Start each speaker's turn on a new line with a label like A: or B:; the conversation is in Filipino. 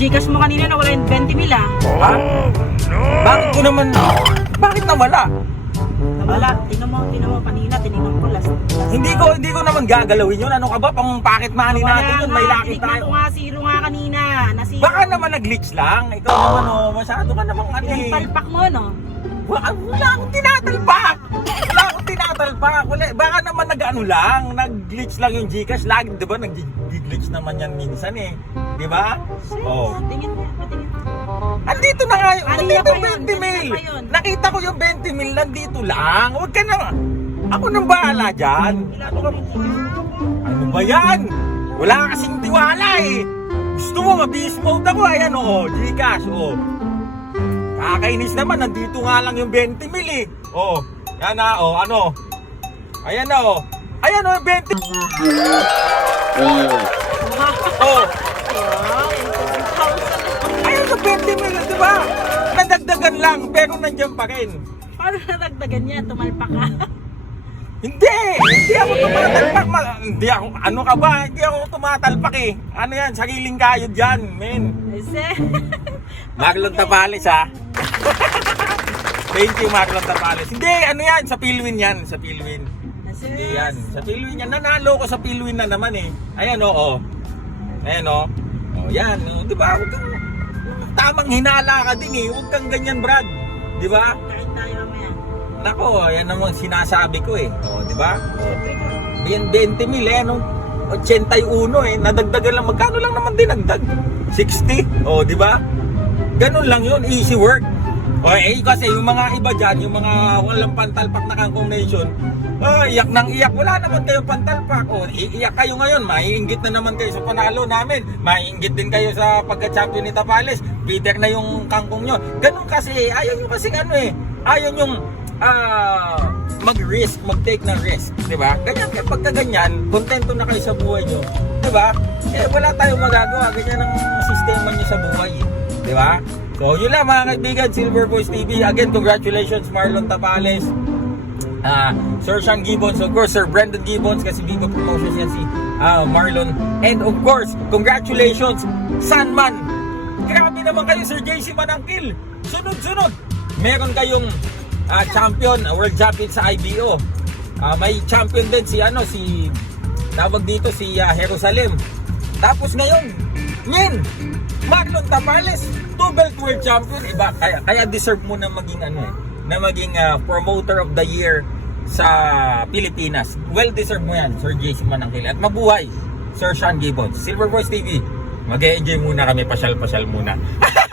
A: Gcash mo kanina na wala yung 20 mil ah.
B: Ha? Bakit ko naman, bakit nawala?
A: Wala, tinan mo, tinan mo kanina, tinignan ko last. last
B: Hindi ko, hindi ko naman gagalawin yun. Ano ka ba? Pang pocket money natin yun. May laki
A: tinignan
B: tayo.
A: ko nga, zero nga kanina. Nasira.
B: Baka naman nag-glitch lang. Ikaw naman oh, masyado ka namang ano
A: Yung
B: eh.
A: palpak mo, no?
B: Wala, wala akong tinatalpak. Wala akong tinatalpak. Wala, baka naman nag-ano lang, nag-glitch lang yung Gcash. Lagi, di ba, nag-glitch naman yan minsan eh. Di ba? Oh.
A: Tingin mo, patingin.
B: Andito na nga yung,
A: Kanina
B: andito
A: pa
B: yung
A: yun,
B: 20
A: kanina
B: mil.
A: pa yun.
B: Nakita ko yung 20 mil, nandito lang. Huwag ka na, ako nang bahala dyan. Ano ka, ano ba yan? Wala ka kasing tiwala eh. Gusto mo, mabis mode ako. Ayan o, Gcash o. Kakainis naman, nandito nga lang yung 20 mil eh. O, yan na o, ano. Ayan na o. Ayan o, 20 Oh, lang, pero nandiyan pa rin.
A: Paano nadagdagan niya? Tumalpak ka.
B: Hindi! Hindi ako tumatalpak. Ma- hindi ako, ano ka ba? Hindi ako tumatalpak eh. Ano yan, sariling kayod yan, men.
A: Kasi,
B: Marlon Tapales ha. Thank you, Marlon Tapales. Hindi, ano yan, sa Pilwin yan, sa Pilwin. Hindi yan, sa Pilwin yan. Nanalo ko sa Pilwin na naman eh. Ayan oo. Ayan o. Oh, yan, oh, di ba? Huwag kang, tamang hinala ka din eh. Huwag kang ganyan, Brad. Di ba?
A: Kain tayo mamaya.
B: Nako, yan naman sinasabi ko eh. O, di ba? Yan 20 mil eh, nung 81 eh, nadagdagan lang, magkano lang naman dinagdag? 60? O, di ba? Ganun lang yun, easy work. O, eh, kasi yung mga iba dyan, yung mga walang pantalpak na kangkong nation, oh, iyak nang iyak, wala naman kayong pantalpak. O, iiyak kayo ngayon, maiinggit na naman kayo sa panalo namin, maiinggit din kayo sa pagka-champion ni Tapales, Peter na yung kangkong nyo. Ganun kasi, ayaw nyo kasi ano eh, ayaw yung ah mag-risk, mag-take ng risk, ba? Ganyan, kaya pagka ganyan, kontento na kayo sa buhay nyo, ba? Eh, wala tayong magagawa, ganyan ang sistema nyo sa buhay, eh. ba? So, yun lang mga kaibigan, Silver Boys TV. Again, congratulations Marlon Tapales, ah Sir Sean Gibbons, of course, Sir Brendan Gibbons, kasi Viva Promotions yan si ah, Marlon. And of course, congratulations, Sunman. Grabe naman kayo, Sir JC Manangkil. Sunod-sunod. Meron kayong ah, champion, world champion sa IBO. Ah, may champion din si ano, si tawag dito si ah, Jerusalem. Tapos ngayon, Nyen, Marlon Tapales, two belt world champion. Iba, kaya, kaya deserve mo na maging ano eh, na maging ah, promoter of the year sa Pilipinas. Well deserved mo yan, Sir JC Manangkil. At mabuhay, Sir Sean Gibbons. Silver Voice TV. Mag-enjoy muna kami, pasyal-pasyal muna.